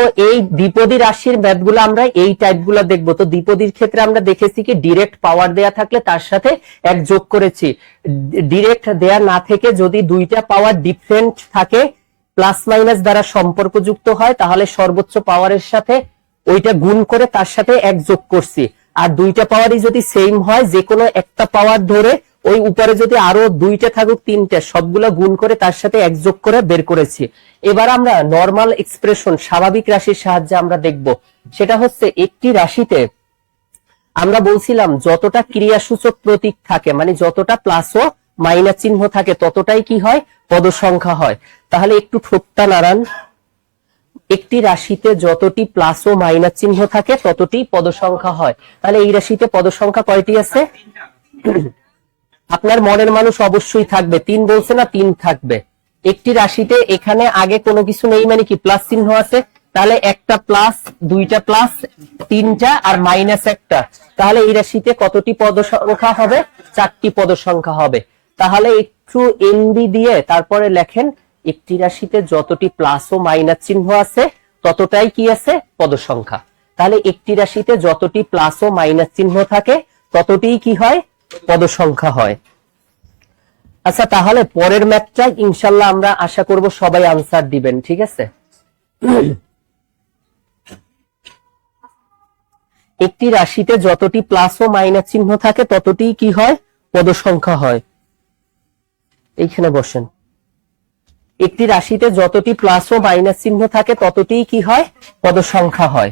তো এই দ্বিপদী রাশির ম্যাথগুলো আমরা এই টাইপগুলো দেখবো। তো দ্বিপদীর ক্ষেত্রে আমরা দেখেছি কি ডিরেক্ট পাওয়ার দেয়া থাকলে তার সাথে এক যোগ করেছি, ডিরেক্ট দেয়া না থেকে যদি দুইটা পাওয়ার ডিফারেন্ট থাকে প্লাস মাইনাস দ্বারা সম্পর্কযুক্ত হয় তাহলে সর্বোচ্চ পাওয়ারের সাথে ওইটা গুণ করে তার সাথে এক যোগ করছি। আর দুইটা পাওয়ারই যদি সেম হয়, যে কোনো একটা পাওয়ার ধরে ওই উপরে যদি আরো দুইটা থাকুক তিনটা, সবগুলো গুণ করে তার সাথে এক যোগ করে বের করেছি। এবার আমরা নরমাল এক্সপ্রেশন স্বাভাবিক রাশির সাহায্যে আমরা দেখব। সেটা হচ্ছে একটি রাশিতে আমরা বলছিলাম যতটা ক্রিয়াসূচক প্রতীক থাকে, মানে যতটা প্লাস ও মাইনাস চিহ্ন থাকে ততটাই কি হয়, পদ সংখ্যা হয়। তাহলে একটু ঠোঁটটা নাড়ান। একটি রাশিতে যতটি প্লাস ও মাইনাস চিহ্ন থাকে ততটি পদ সংখ্যা হয়। তাহলে এই রাশিতে পদ সংখ্যা কয়টি আছে? আপনার মনের মানুষ অবশ্যই থাকবে, 3 বলছে না, 3 থাকবে। একটি রাশিতে এখানে আগে কোনো কিছু নেই, মানে কি প্লাস চিহ্ন আছে, তাহলে একটা প্লাস, দুইটা প্লাস, তিনটা আর মাইনাস একটা। তাহলে এই রাশিতে কতটি পদ সংখ্যা হবে? 4টি পদ সংখ্যা হবে। তাহলে একটু এনবি দিয়ে তারপরে লেখেন একটি রাশিতে যতটি প্লাস ও মাইনাস চিহ্ন আছে ততটাই কি আছে, পদ সংখ্যা। তাহলে একটি রাশিতে যতটি প্লাস ও মাইনাস চিহ্ন থাকে ততটিই কি হয়, পদ সংখ্যা হয়। আচ্ছা, তাহলে পরের ম্যাথটা ইনশাল্লাহ আমরা আশা করব সবাই আনসার দিবেন, ঠিক আছে? একটি রাশিতে যতটি প্লাস ও মাইনাস চিহ্ন থাকে ততটি কি হয়, পদ সংখ্যা হয়। এইখানে বসেন। একটি রাশিতে যতটি প্লাস ও মাইনাস চিহ্ন থাকে ততটি কি হয়, পদ সংখ্যা হয়।